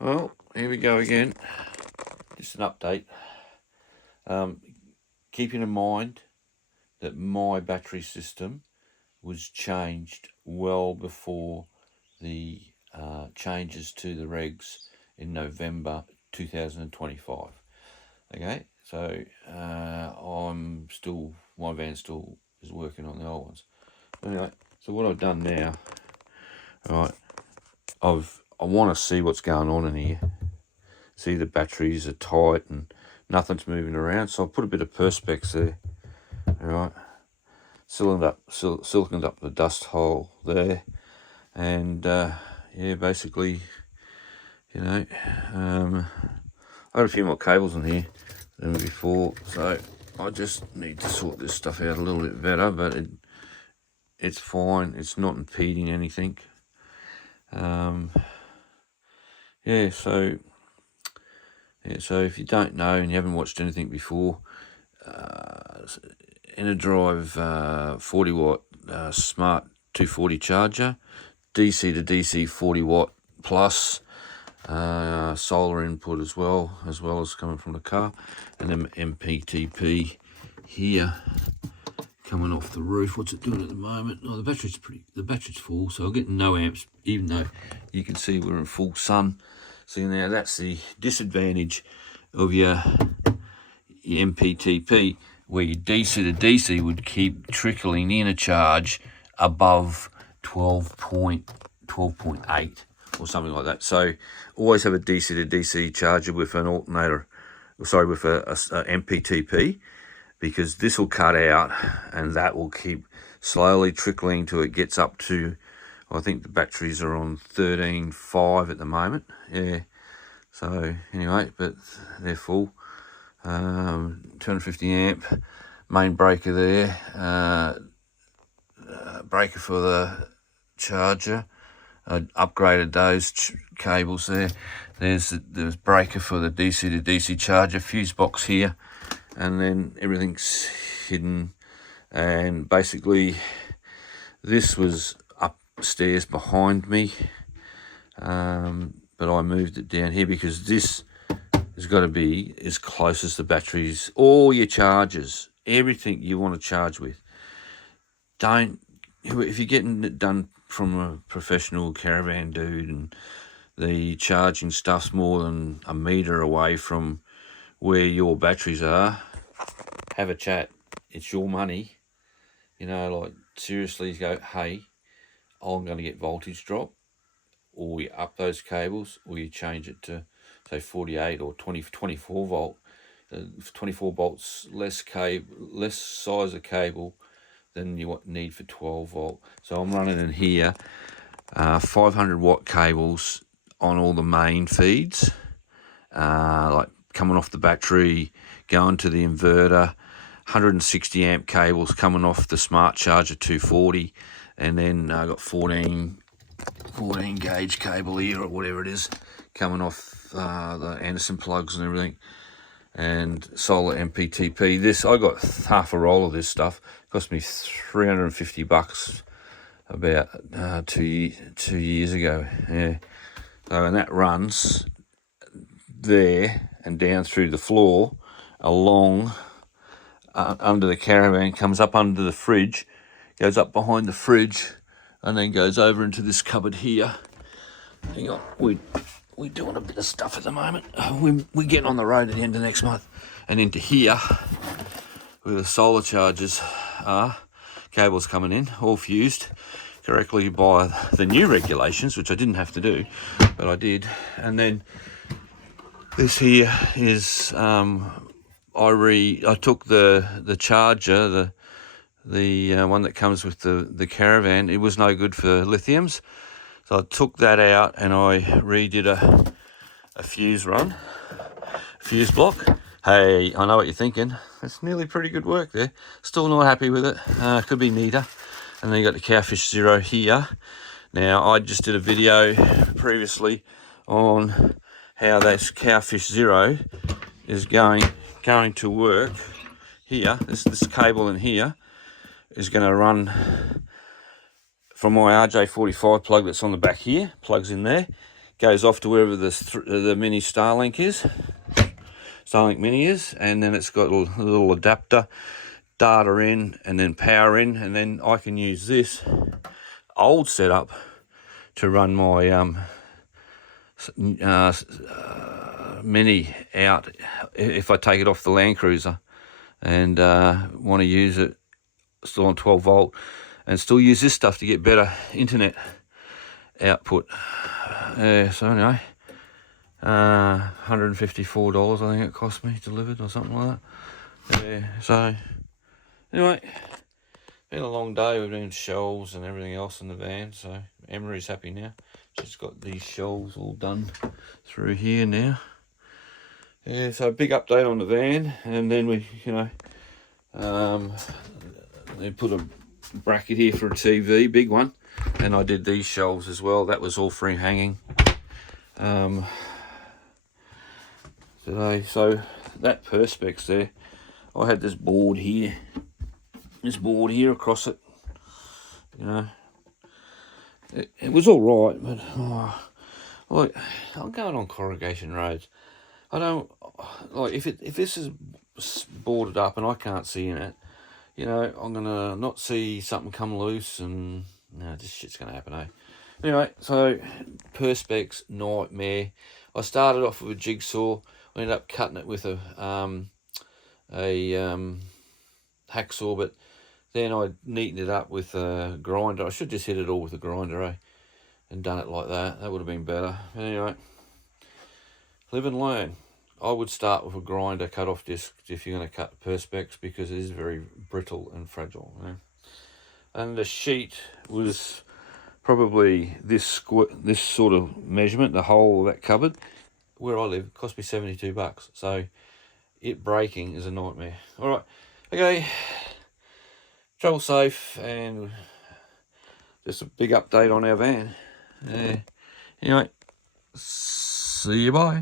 Well, here we go again. Just an update. Keeping in mind that my battery system was changed well before the changes to the regs in November 2025. Okay, so my van still is working on the old ones. Anyway, so what I've done now, right, I want to see what's going on in here. See, the batteries are tight and nothing's moving around, so I've put a bit of Perspex there. All right, siliconed up the dust hole there, and yeah, basically, I got a few more cables in here than before, so I just need to sort this stuff out a little bit better, but it's fine. It's not impeding anything. So if you don't know and you haven't watched anything before, Drive 40 watt smart 240 charger, DC to DC 40 watt plus, solar input as well as coming from the car, and then MPTP here coming off the roof. What's it doing at the moment? Oh, the battery's full, so I'll get no amps, even though you can see we're in full sun. So now that's the disadvantage of your MPTP, where your DC to DC would keep trickling in a charge above 12.8 or something like that. So always have a DC to DC charger with an alternator, with a MPTP, because this will cut out and that will keep slowly trickling till it gets up to, I think the batteries are on 13.5 at the moment. Yeah. So anyway, but they're full. 250 amp main breaker there. Breaker for the charger. I upgraded those cables there. There's the breaker for the DC to DC charger, fuse box here, and then everything's hidden. And basically, this was upstairs behind me, but I moved it down here because this has got to be as close as the batteries, all your chargers, everything you want to charge with. If you're getting it done from a professional caravan dude and the charging stuff's more than a metre away from where your batteries are, have a chat. It's your money. Like, seriously go, hey, I'm going to get voltage drop, or you up those cables, or you change it to, say, 48 or 24 volt. 24 volts less size of cable than you need for 12 volt. So I'm running in here 500 watt cables on all the main feeds, like coming off the battery, going to the inverter, 160 amp cables coming off the smart charger 240, and then I got 14 gauge cable here, or whatever it is, coming off the Anderson plugs and everything, and solar MPTP. This, I got half a roll of this stuff. It cost me $350 about 2 years ago. Yeah. So, and that runs there and down through the floor, along under the caravan, comes up under the fridge, goes up behind the fridge, and then goes over into this cupboard here. Hang on, we're doing a bit of stuff at the moment. We're getting on the road at the end of next month, and into here where the solar chargers are. Cables coming in, all fused correctly by the new regulations, which I didn't have to do, but I did. And then this here is I took the charger, the one that comes with the caravan. It was no good for lithiums, so I took that out and I redid a fuse block. Hey, I know what you're thinking. It's nearly pretty good work there. Still not happy with it. Could be neater. And then you got the Cowfish Zero here. Now, I just did a video previously on how this Cowfish Zero is going to work here. This cable in here is going to run from my RJ45 plug that's on the back here, plugs in there, goes off to wherever the mini Starlink is. Starlink Mini is, and then it's got a little adapter, data in, and then power in, and then I can use this old setup to run my Mini out if I take it off the Land Cruiser and want to use it still on 12 volt, and still use this stuff to get better internet output. So anyway, $154 I think it cost me delivered or something like that. So anyway, been a long day. We've been shelves and everything else in the van, so Emery's happy now. She's got these shelves all done through here now. Yeah, so a big update on the van, and then we, they put a bracket here for a TV, big one, and I did these shelves as well. That was all free hanging today. So that Perspex there, I had this board here across it. It was all right, but like, I'm going on corrugation roads. I don't like if this is boarded up and I can't see in it. I'm gonna not see something come loose, and this shit's gonna happen, eh? Anyway, so Perspex nightmare. I started off with a jigsaw. I ended up cutting it with a hacksaw, but then I neatened it up with a grinder. I should just hit it all with a grinder, eh? And done it like that. That would have been better. But anyway, live and learn. I would start with a grinder cut-off disc if you're going to cut Perspex, because it is very brittle and fragile. And the sheet was probably this sort of measurement, the whole of that cupboard. Where I live, it cost me $72. So it breaking is a nightmare. All right, okay. Travel safe, and just a big update on our van. Anyway, see you, bye.